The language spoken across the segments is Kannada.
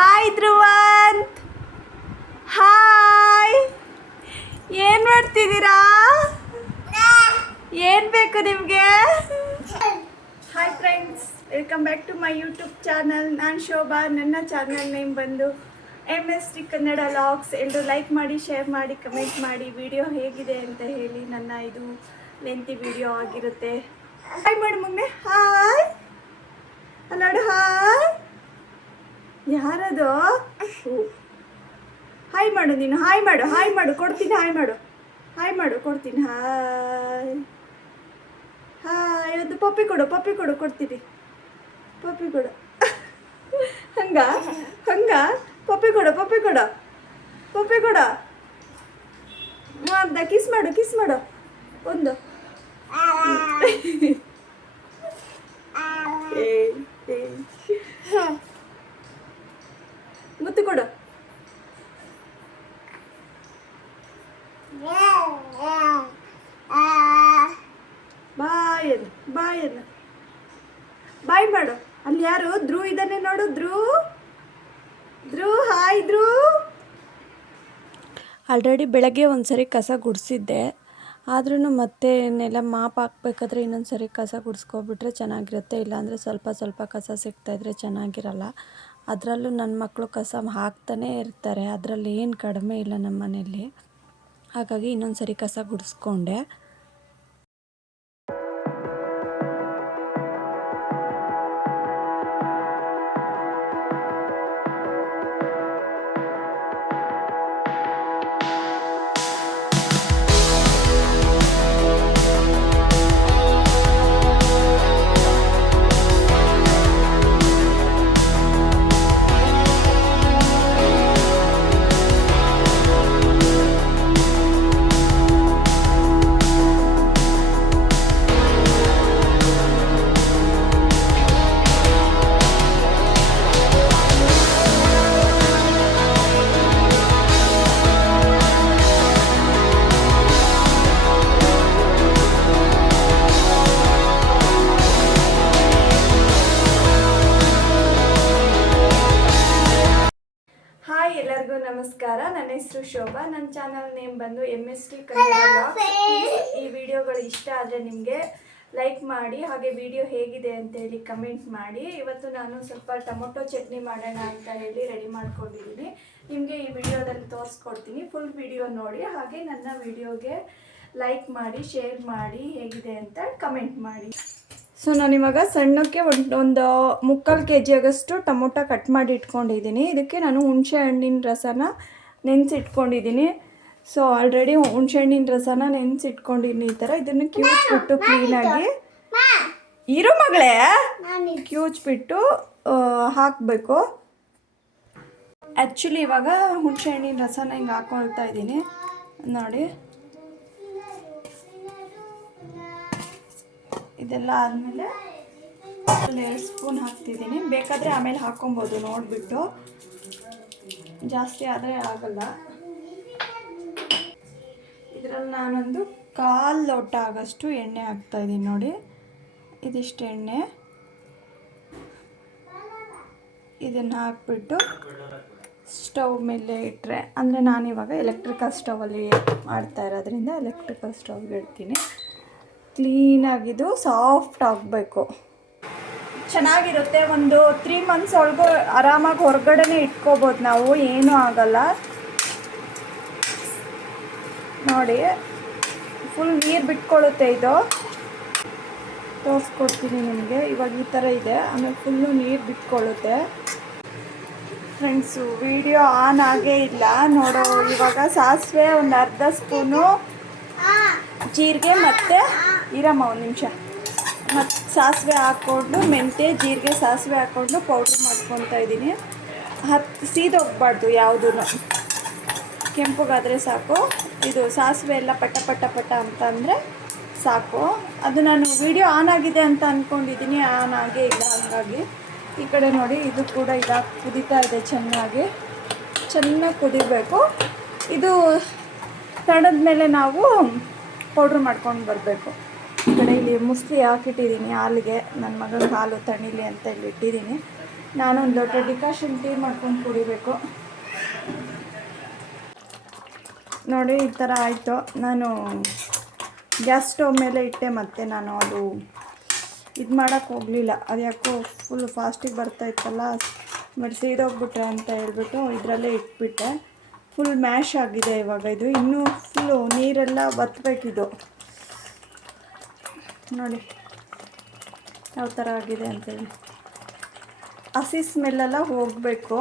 Hi Dhruvanth, hi. ಏನು ಮಾಡ್ತಿದ್ದೀರಾ? ಏನು ಬೇಕು ನಿಮಗೆ? Hi friends, welcome back to my YouTube channel. ನಾನು ಶೋಭಾ. ನನ್ನ ಚಾನಲ್ ನೇಮ್ ಬಂದು MST ಕನ್ನಡ ಲಾಗ್ಸ್. ಎಲ್ಲರೂ ಲೈಕ್ ಮಾಡಿ, ಶೇರ್ ಮಾಡಿ, ಕಮೆಂಟ್ ಮಾಡಿ. ವಿಡಿಯೋ ಹೇಗಿದೆ ಅಂತ ಹೇಳಿ. ನನ್ನ ಇದು ಲೆಂತಿ ವಿಡಿಯೋ ಆಗಿರುತ್ತೆ. ಹಾಯ್ ಮಾಡು ಮಗನೆ, ಹಾಯ್ ನೋಡು, ಹಾಯ್. ಯಾರದು? ಹಾಯ್ ಮಾಡು ನೀನು, ಹಾಯ್ ಮಾಡು, ಹಾಯ್ ಮಾಡು, ಕೊಡ್ತೀನಿ, ಹಾಯ್ ಮಾಡು, ಹಾಯ್ ಮಾಡು, ಕೊಡ್ತೀನಿ, ಹಾಯ್ ಹಾಯ್. ಒಂದು ಪಪ್ಪಿ ಕೊಡು, ಪಪ್ಪಿ ಕೊಡು, ಕೊಡ್ತೀನಿ, ಪಪ್ಪಿ ಕೊಡು. ಹಂಗ ಹಂಗ ಪಪ್ಪಿ ಕೊಡು, ಪಪ್ಪಿ ಕೊಡು, ಪಪ್ಪಿ ಕೊಡು. ಅಂತ ಕಿಸ್ ಮಾಡು, ಕಿಸ್ ಮಾಡು ಒಂದು. ಮುತ್ತು ಕೊಡು. ಬಾಯ್ ಬಾಯ್ ಬಾಯ್ ಮಾಡು. ಅಲ್ಲಿ ಯಾರು? ಧ್ರುವ್ ಇದ್ದಾನೆ ನೋಡು, ಧ್ರುವ್, ಧ್ರುವ್, ಹಾಯ್ ಧ್ರುವ್. ಆಲ್ರೆಡಿ ಬೆಳಗ್ಗೆ ಒಂದ್ಸರಿ ಕಸ ಗುಡಿಸಿದ್ದೆ, ಆದ್ರೂ ಮತ್ತೆ ನೆಲ ಮಾಪ್ ಹಾಕ್ಬೇಕಾದ್ರೆ ಇನ್ನೊಂದ್ಸರಿ ಕಸ ಗುಡಿಸ್ಕೊಬಿಟ್ರೆ ಚೆನ್ನಾಗಿರುತ್ತೆ. ಇಲ್ಲಾಂದರೆ ಸ್ವಲ್ಪ ಸ್ವಲ್ಪ ಕಸ ಸಿಗ್ತಾಯಿದ್ರೆ ಚೆನ್ನಾಗಿರಲ್ಲ. ಅದರಲ್ಲೂ ನನ್ನ ಮಕ್ಕಳು ಕಸ ಹಾಕ್ತಾನೇ ಇರ್ತಾರೆ, ಅದರಲ್ಲಿ ಏನು ಕಡಿಮೆ ಇಲ್ಲ ನಮ್ಮ ಮನೆಯಲ್ಲಿ. ಹಾಗಾಗಿ ಇನ್ನೊಂದ್ಸರಿ ಕಸ ಗುಡಿಸ್ಕೊಂಡೆ. ಎಲ್ಲರಿಗೂ ನಮಸ್ಕಾರ. ನನ್ನ ಹೆಸರು ಶೋಭಾ. ನನ್ನ ಚಾನಲ್ ನೇಮ್ ಬಂದು MST ಕನ್ನಡ ಲಾಗ್ಸ್. ಈ ವಿಡಿಯೋಗಳು ಇಷ್ಟ ಆದರೆ ನಿಮಗೆ ಲೈಕ್ ಮಾಡಿ, ಹಾಗೆ ವಿಡಿಯೋ ಹೇಗಿದೆ ಅಂತ ಹೇಳಿ ಕಮೆಂಟ್ ಮಾಡಿ. ಇವತ್ತು ನಾನು ಸ್ವಲ್ಪ ಟೊಮೊಟೊ ಚಟ್ನಿ ಮಾಡೋಣ ಅಂತ ಹೇಳಿ ರೆಡಿ ಮಾಡ್ಕೊಂಡಿದ್ದೀನಿ. ನಿಮಗೆ ಈ ವಿಡಿಯೋದಲ್ಲಿ ತೋರಿಸ್ಕೊಡ್ತೀನಿ. ಫುಲ್ ವಿಡಿಯೋ ನೋಡಿ, ಹಾಗೆ ನನ್ನ ವಿಡಿಯೋಗೆ ಲೈಕ್ ಮಾಡಿ, ಶೇರ್ ಮಾಡಿ, ಹೇಗಿದೆ ಅಂತ ಕಮೆಂಟ್ ಮಾಡಿ. ಸೊ ನಾನಿವಾಗ ಸಣ್ಣಕ್ಕೆ ಒಂದು 3/4 kg ಆಗಷ್ಟು ಟೊಮೊಟೊ ಕಟ್ ಮಾಡಿ ಇಟ್ಕೊಂಡಿದ್ದೀನಿ. ಇದಕ್ಕೆ ನಾನು ಹುಣಸೆ ಹಣ್ಣಿನ ರಸನ ನೆನೆಸಿಟ್ಕೊಂಡಿದ್ದೀನಿ. ಸೊ ಆಲ್ರೆಡಿ ಹುಣಸೆ ಹಣ್ಣಿನ ರಸನ ನೆನೆಸಿಟ್ಕೊಂಡಿದ್ದೀನಿ. ಈ ಥರ ಇದನ್ನು ಕ್ಯೂಚ್ಬಿಟ್ಟು ಕ್ಲೀನಾಗಿ ಇರೋ ಮಗಳೇ ಕ್ಯೂಚ್ಬಿಟ್ಟು ಹಾಕಬೇಕು. ಆ್ಯಕ್ಚುಲಿ ಇವಾಗ ಹುಣಸೆ ಹಣ್ಣಿನ ರಸನ ಹಿಂಗೆ ಹಾಕ್ಕೊಳ್ತಾ ಇದ್ದೀನಿ ನೋಡಿ. ಇದೆಲ್ಲ ಆದಮೇಲೆ 2 ಸ್ಪೂನ್ ಹಾಕ್ತಿದ್ದೀನಿ. ಬೇಕಾದರೆ ಆಮೇಲೆ ಹಾಕ್ಕೊಬೋದು ನೋಡಿಬಿಟ್ಟು, ಜಾಸ್ತಿ ಆದರೆ ಆಗಲ್ಲ. ಇದರಲ್ಲಿ ನಾನೊಂದು 1/4 ಲೋಟ ಆಗೋಷ್ಟು ಎಣ್ಣೆ ಹಾಕ್ತಾಯಿದ್ದೀನಿ ನೋಡಿ. ಇದಿಷ್ಟು ಎಣ್ಣೆ. ಇದನ್ನು ಹಾಕ್ಬಿಟ್ಟು ಸ್ಟವ್ ಮೇಲೆ ಇಟ್ಟರೆ, ಅಂದರೆ ನಾನಿವಾಗ ಎಲೆಕ್ಟ್ರಿಕಲ್ ಸ್ಟವಲ್ಲಿ ಮಾಡ್ತಾ ಇರೋದ್ರಿಂದ ಎಲೆಕ್ಟ್ರಿಕಲ್ ಸ್ಟವ್ಗೆ ಇಡ್ತೀನಿ. ಕ್ಲೀನಾಗಿದ್ದು ಸಾಫ್ಟ್ ಆಗಬೇಕು, ಚೆನ್ನಾಗಿರುತ್ತೆ. ಒಂದು 3 months ಒಳಗೂ ಆರಾಮಾಗಿ ಹೊರಗಡೆನೇ ಇಟ್ಕೋಬೋದು ನಾವು, ಏನೂ ಆಗಲ್ಲ ನೋಡಿ. ಫುಲ್ ನೀರು ಬಿಟ್ಕೊಳ್ಳುತ್ತೆ ಇದು. ತೋರಿಸ್ಕೊಡ್ತೀನಿ ನಿಮಗೆ. ಇವಾಗ ಈ ಥರ ಇದೆ, ಆಮೇಲೆ ಫುಲ್ಲು ನೀರು ಬಿಟ್ಕೊಳ್ಳುತ್ತೆ. ಫ್ರೆಂಡ್ಸು, ವಿಡಿಯೋ ಆನ್ ಆಗೇ ಇಲ್ಲ ನೋಡೋ. ಇವಾಗ ಸಾಸಿವೆ ಒಂದು 1/2 ಸ್ಪೂನು, ಜೀರಿಗೆ ಮತ್ತು ಇರಮ್ಮ ಒಂದು ನಿಮಿಷ, ಮತ್ತು ಸಾಸಿವೆ ಹಾಕ್ಕೊಂಡು, ಮೆಂತ್ಯ, ಜೀರಿಗೆ, ಸಾಸಿವೆ ಹಾಕ್ಕೊಂಡು ಪೌಡ್ರ್ ಮಾಡ್ಕೊತಾ ಇದ್ದೀನಿ. ಸೀದೋಗ್ಬಾರ್ದು ಯಾವುದೂ, ಕೆಂಪಗಾದರೆ ಸಾಕು. ಇದು ಸಾಸಿವೆ ಎಲ್ಲ ಪಟ ಪಟ ಪಟ ಅಂತಂದರೆ ಸಾಕು. ಅದು ನಾನು ವಿಡಿಯೋ ಆನ್ ಆಗಿದೆ ಅಂತ ಅಂದ್ಕೊಂಡಿದ್ದೀನಿ, ಆನ್ ಆಗೇ ಇಲ್ಲ. ಹಾಗಾಗಿ ಈ ಕಡೆ ನೋಡಿ, ಇದು ಕೂಡ ಇದಾಗಿ ಕುದೀತಾ ಇದೆ. ಚೆನ್ನಾಗಿ ಕುದಿಬೇಕು. ಇದು ತಣದ ಮೇಲೆ ನಾವು ಪೌಡ್ರ್ ಮಾಡ್ಕೊಂಡು ಬರಬೇಕು. ಈ ಕಡೆ ಇಲ್ಲಿ ಮುಸ್ಲಿ ಹಾಕಿಟ್ಟಿದ್ದೀನಿ ಹಾಲಿಗೆ. ನನ್ನ ಮಗಳಿಗೆ ಹಾಲು ತಣಿಲಿ ಅಂತ ಇಲ್ಲಿ ಇಟ್ಟಿದ್ದೀನಿ. ನಾನೊಂದು ಲೋಟ ಡಿಕಾಷನ್ ಟೀ ಮಾಡ್ಕೊಂಡು ಕುಡಿಬೇಕು. ನೋಡಿ ಈ ಥರ ಆಯಿತು. ನಾನು ಗ್ಯಾಸ್ ಸ್ಟವ್ ಮೇಲೆ ಇಟ್ಟೆ, ಮತ್ತು ನಾನು ಅದು ಇದು ಮಾಡೋಕ್ಕೆ ಹೋಗಲಿಲ್ಲ. ಅದು ಯಾಕೋ ಫುಲ್ ಫಾಸ್ಟಿಗೆ ಬರ್ತಾಯಿತ್ತಲ್ಲ, ಮತ್ತು ಸೀದೋಗ್ಬಿಟ್ರೆ ಅಂತ ಹೇಳ್ಬಿಟ್ಟು ಇದರಲ್ಲೇ ಇಟ್ಬಿಟ್ಟೆ. ಫುಲ್ ಮ್ಯಾಶ್ ಆಗಿದೆ ಇವಾಗ. ಇದು ಇನ್ನೂ ಫುಲ್ಲು ನೀರೆಲ್ಲ ಬತ್ತಬೇಕಿದು. ನೋಡಿ ಯಾವ ಥರ ಆಗಿದೆ ಅಂತೇಳಿ. ಹಸಿ ಸ್ಮೆಲ್ಲೆಲ್ಲ ಹೋಗಬೇಕು.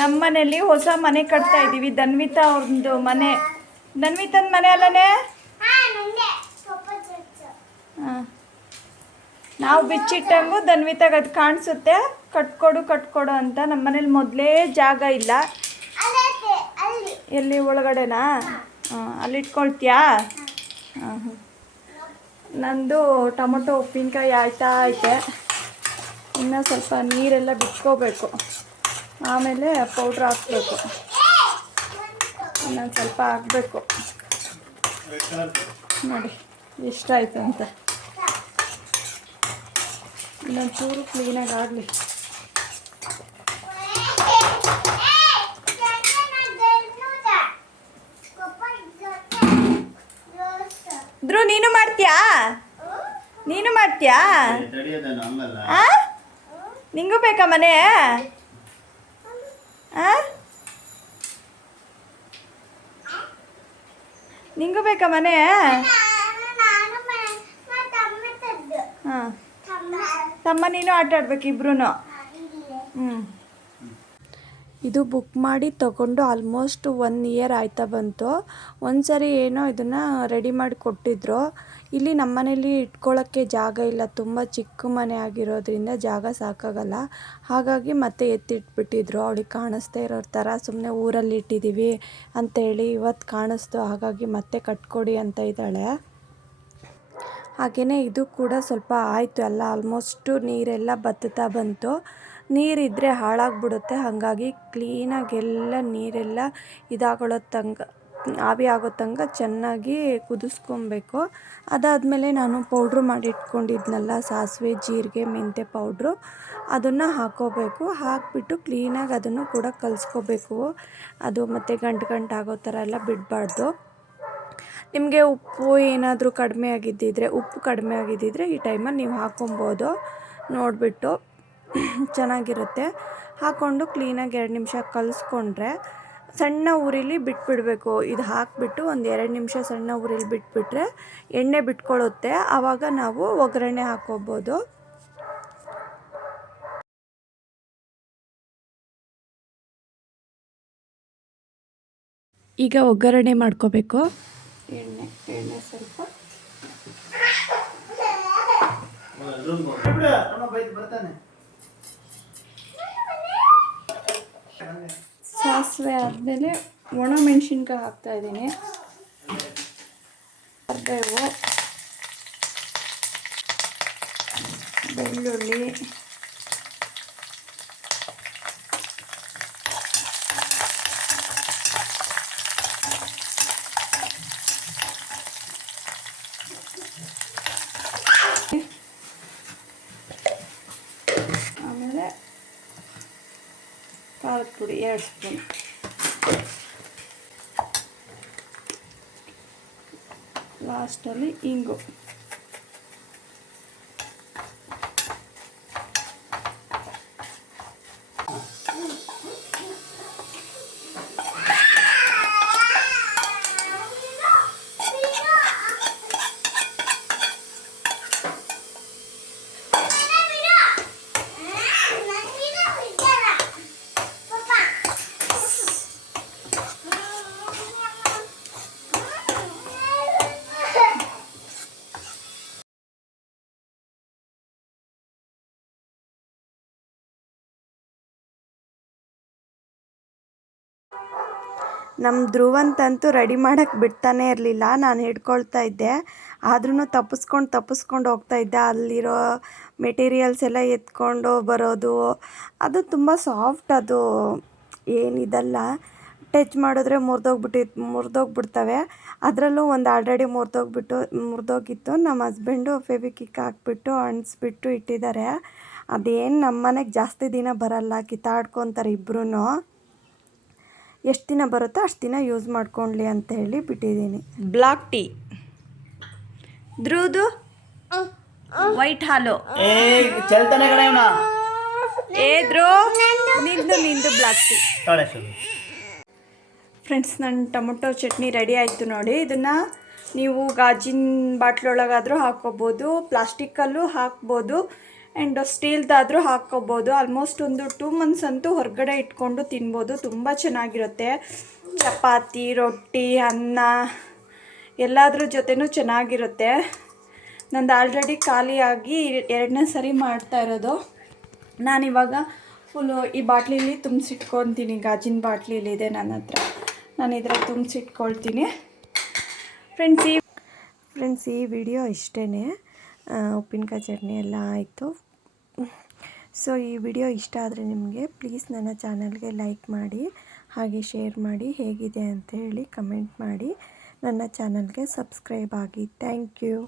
ನಮ್ಮ ಮನೇಲಿ ಹೊಸ ಮನೆ ಕಟ್ತಾ ಇದ್ದೀವಿ. ಧನ್ವಿತಾ ಅವ್ರದ್ದು ಮನೆ. ಧನ್ವಿತನ ಮನೆ ಅಲ್ಲನೇ? ಹಾಂ, ನಾವು ಬಿಚ್ಚಿಟ್ಟಂಗೂ ಧನ್ವಿತಾಗ ಅದು ಕಾಣಿಸುತ್ತೆ, ಕಟ್ಕೊಡು ಅಂತ. ನಮ್ಮ ಮನೇಲಿ ಮೊದಲೇ ಜಾಗ ಇಲ್ಲ. ಎಲ್ಲಿ ಒಳಗಡೆನಾ? ಹಾಂ, ಅಲ್ಲಿ ಇಟ್ಕೊಳ್ತೀಯಾ? ಹಾಂ ಹಾಂ. ನಂದು ಟೊಮೊಟೊ ಉಪ್ಪಿನಕಾಯಿ ಆಯ್ತಾ ಐತೆ. ಇನ್ನು ಸ್ವಲ್ಪ ನೀರೆಲ್ಲ ಬಿಟ್ಕೋಬೇಕು, ಆಮೇಲೆ ಪೌಡ್ರ್ ಹಾಕಬೇಕು. ಇನ್ನೊಂದು ಸ್ವಲ್ಪ ಹಾಕಬೇಕು. ನೋಡಿ ಎಷ್ಟಾಯಿತು ಅಂತ. ಇನ್ನೊಂದು ಚೂರು ಕ್ಲೀನಾಗಿ ಆಗಲಿ. ಧ್ರುವ ನೀನು ಮಾಡ್ತೀಯಾ? ನಿಂಗೂ ಬೇಕಾ ಮನೆ? ನಿಂಗೂ ಬೇಕಾ ಮನೆ? ಹಾಂ, ತಮ್ಮ ನೀನು ಆಟ ಆಡ್ಬೇಕು ಇಬ್ರು. ಹ್ಞೂ. ಇದು ಬುಕ್ ಮಾಡಿ ತೊಗೊಂಡು ಆಲ್ಮೋಸ್ಟ್ 1 ಇಯರ್ ಆಯ್ತಾ ಬಂತು. ಒಂದು ಸರಿ ಏನೋ ಇದನ್ನು ರೆಡಿ ಮಾಡಿ ಕೊಟ್ಟಿದ್ರು. ಇಲ್ಲಿ ನಮ್ಮ ಮನೇಲಿ ಇಟ್ಕೊಳ್ಳೋಕ್ಕೆ ಜಾಗ ಇಲ್ಲ, ತುಂಬ ಚಿಕ್ಕ ಮನೆ ಆಗಿರೋದ್ರಿಂದ ಜಾಗ ಸಾಕಾಗಲ್ಲ. ಹಾಗಾಗಿ ಮತ್ತೆ ಎತ್ತಿಟ್ಬಿಟ್ಟಿದ್ರು. ಅವಳಿಗೆ ಕಾಣಿಸ್ತಾ ಇರೋ ಥರ ಸುಮ್ಮನೆ ಊರಲ್ಲಿ ಇಟ್ಟಿದ್ದೀವಿ ಅಂತೇಳಿ ಇವತ್ತು ಕಾಣಿಸ್ತು. ಹಾಗಾಗಿ ಮತ್ತೆ ಕಟ್ಕೊಡಿ ಅಂತ ಇದ್ದಾಳೆ. ಹಾಗೆಯೇ ಇದು ಕೂಡ ಸ್ವಲ್ಪ ಆಯಿತು ಎಲ್ಲ. ಆಲ್ಮೋಸ್ಟು ನೀರೆಲ್ಲ ಬತ್ತುತ್ತಾ ಬಂತು. ನೀರಿದ್ದರೆ ಹಾಳಾಗಿಬಿಡುತ್ತೆ. ಹಾಗಾಗಿ ಕ್ಲೀನಾಗಿ ಎಲ್ಲ ನೀರೆಲ್ಲ ಇದಾಗೊಳ್ಳೋ ತನಕ, ಆವಿ ಆಗೋ ತನಕ ಚೆನ್ನಾಗಿ ಕುದಿಸ್ಕೊಬೇಕು. ಅದಾದಮೇಲೆ ನಾನು ಪೌಡ್ರು ಮಾಡಿ ಇಟ್ಕೊಂಡಿದ್ನಲ್ಲ, ಸಾಸಿವೆ, ಜೀರಿಗೆ, ಮೆಂತ್ಯ ಪೌಡ್ರು, ಅದನ್ನು ಹಾಕ್ಕೋಬೇಕು. ಹಾಕಿಬಿಟ್ಟು ಕ್ಲೀನಾಗಿ ಅದನ್ನು ಕೂಡ ಕಲಿಸ್ಕೋಬೇಕು. ಅದು ಮತ್ತು ಗಂಟು ಆಗೋ ಥರ ಎಲ್ಲ ಬಿಡಬಾರ್ದು. ನಿಮಗೆ ಉಪ್ಪು ಏನಾದರೂ ಕಡಿಮೆ ಆಗಿದ್ದಿದ್ರೆ, ಉಪ್ಪು ಕಡಿಮೆ ಆಗಿದ್ದಿದ್ರೆ ಈ ಟೈಮಲ್ಲಿ ನೀವು ಹಾಕ್ಕೊಬೋದು. ನೋಡಿಬಿಟ್ಟು ಚೆನ್ನಾಗಿರುತ್ತೆ. ಹಾಕ್ಕೊಂಡು ಕ್ಲೀನಾಗಿ 2 ನಿಮಿಷ ಕಲಿಸ್ಕೊಂಡ್ರೆ ಸಣ್ಣ ಉರಿಲಿ ಬಿಟ್ಬಿಡಬೇಕು. ಇದು ಹಾಕಿಬಿಟ್ಟು ಒಂದು 2 ನಿಮಿಷ ಸಣ್ಣ ಉರಿಲಿ ಬಿಟ್ಬಿಟ್ರೆ ಎಣ್ಣೆ ಬಿಟ್ಕೊಳ್ಳುತ್ತೆ. ಆವಾಗ ನಾವು ಒಗ್ಗರಣೆ ಹಾಕ್ಕೋಬೋದು. ಈಗ ಒಗ್ಗರಣೆ ಮಾಡ್ಕೋಬೇಕು. ಎಣ್ಣೆ ಸ್ವಲ್ಪ ಸಾಸಿವೆ ಆದಮೇಲೆ ಒಣ ಮೆಣಸಿನ್ಕಾಯಿ ಹಾಕ್ತಾಯಿದ್ದೀನಿ. ಕರಿಬೇವು, ಬೆಳ್ಳುಳ್ಳಿ, ಆಮೇಲೆ ಖಾರದ ಪುಡಿ 2 ಸ್ಪೂನ್, ಲಾಸ್ಟಲ್ಲಿ ಇಂಗು. ನಮ್ಮ ಧ್ರುವಂತಂತೂ ರೆಡಿ ಮಾಡೋಕ್ಕೆ ಬಿಡ್ತಾನೆ ಇರಲಿಲ್ಲ. ನಾನು ಹಿಡ್ಕೊಳ್ತಾ ಇದ್ದೆ, ಆದ್ರೂ ತಪ್ಪಿಸ್ಕೊಂಡು ಹೋಗ್ತಾ ಇದ್ದೆ. ಅಲ್ಲಿರೋ ಮೆಟೀರಿಯಲ್ಸ್ ಎಲ್ಲ ಎತ್ಕೊಂಡು ಬರೋದು. ಅದು ತುಂಬ ಸಾಫ್ಟ್, ಅದು ಏನಿದಲ್ಲ, ಟಚ್ ಮಾಡಿದ್ರೆ ಮುರಿದೋಗ್ಬಿಡ್ತವೆ. ಅದರಲ್ಲೂ ಒಂದು ಆಲ್ರೆಡಿ ಮುರಿದೋಗಿತ್ತು. ನಮ್ಮ ಹಸ್ಬೆಂಡು ಫೆವಿಕ್ವಿಕ್ ಹಾಕ್ಬಿಟ್ಟು ಅಂಟಿಸ್ಬಿಟ್ಟು ಇಟ್ಟಿದ್ದಾರೆ. ಅದೇನು ನಮ್ಮ ಮನೆಗೆ ಜಾಸ್ತಿ ದಿನ ಬರಲ್ಲ, ಕಿತ್ತಾಡ್ಕೊತಾರೆ ಇಬ್ಬರೂ. ಎಷ್ಟು ದಿನ ಬರುತ್ತೋ ಅಷ್ಟು ದಿನ ಯೂಸ್ ಮಾಡ್ಕೊಳ್ಳಿ ಅಂತ ಹೇಳಿ ಬಿಟ್ಟಿದ್ದೀನಿ. ಬ್ಲಾಕ್ ಟೀ, ಧ್ರುವುದು ವೈಟ್ ಹಾಲು. ನಿಂದು ಬ್ಲಾಕ್ ಟೀ. ಫ್ರೆಂಡ್ಸ್, ನನ್ನ ಟೊಮೊಟೊ ಚಟ್ನಿ ರೆಡಿ ಆಯಿತು ನೋಡಿ. ಇದನ್ನು ನೀವು ಗಾಜಿನ ಬಾಟ್ಲೊಳಗಾದರೂ ಹಾಕ್ಕೋಬೋದು, ಪ್ಲಾಸ್ಟಿಕ್ಕಲ್ಲೂ ಹಾಕ್ಬೋದು, ಆ್ಯಂಡ್ ಸ್ಟೀಲ್ದಾದರೂ ಹಾಕ್ಕೋಬೋದು. ಆಲ್ಮೋಸ್ಟ್ ಒಂದು 2 months ಅಂತೂ ಹೊರಗಡೆ ಇಟ್ಕೊಂಡು ತಿನ್ಬೋದು. ತುಂಬ ಚೆನ್ನಾಗಿರುತ್ತೆ. ಚಪಾತಿ, ರೊಟ್ಟಿ, ಅನ್ನ ಎಲ್ಲದ್ರ ಜೊತೆನೂ ಚೆನ್ನಾಗಿರುತ್ತೆ. ನಂದು ಆಲ್ರೆಡಿ ಖಾಲಿಯಾಗಿ 2ನೇ ಸರಿ ಮಾಡ್ತಾ ಇರೋದು. ನಾನಿವಾಗ ಫುಲ್ಲು ಈ ಬಾಟ್ಲಿಲಿ ತುಂಬಿಸಿಟ್ಕೊತೀನಿ. ಗಾಜಿನ ಬಾಟ್ಲಿಲಿದೆ ನನ್ನ ಹತ್ರ, ನಾನು ಇದ್ರಲ್ಲಿ ತುಂಬಿಸಿಟ್ಕೊಳ್ತೀನಿ. ಫ್ರೆಂಡ್ಸ್, ಈ ವಿಡಿಯೋ ಇಷ್ಟೇ. ಉಪ್ಪಿನಕಾಯಿ ಚಟ್ನಿ ಎಲ್ಲ ಆಯಿತು. ಸೊ ಈ ವಿಡಿಯೋ ಇಷ್ಟ ಆದರೆ ನಿಮಗೆ ಪ್ಲೀಸ್ ನನ್ನ ಚಾನಲ್ಗೆ ಲೈಕ್ ಮಾಡಿ, ಹಾಗೆ ಶೇರ್ ಮಾಡಿ, ಹೇಗಿದೆ ಅಂತ ಹೇಳಿ ಕಮೆಂಟ್ ಮಾಡಿ, ನನ್ನ ಚಾನಲ್ಗೆ ಸಬ್ಸ್ಕ್ರೈಬ್ ಆಗಿ. Thank you.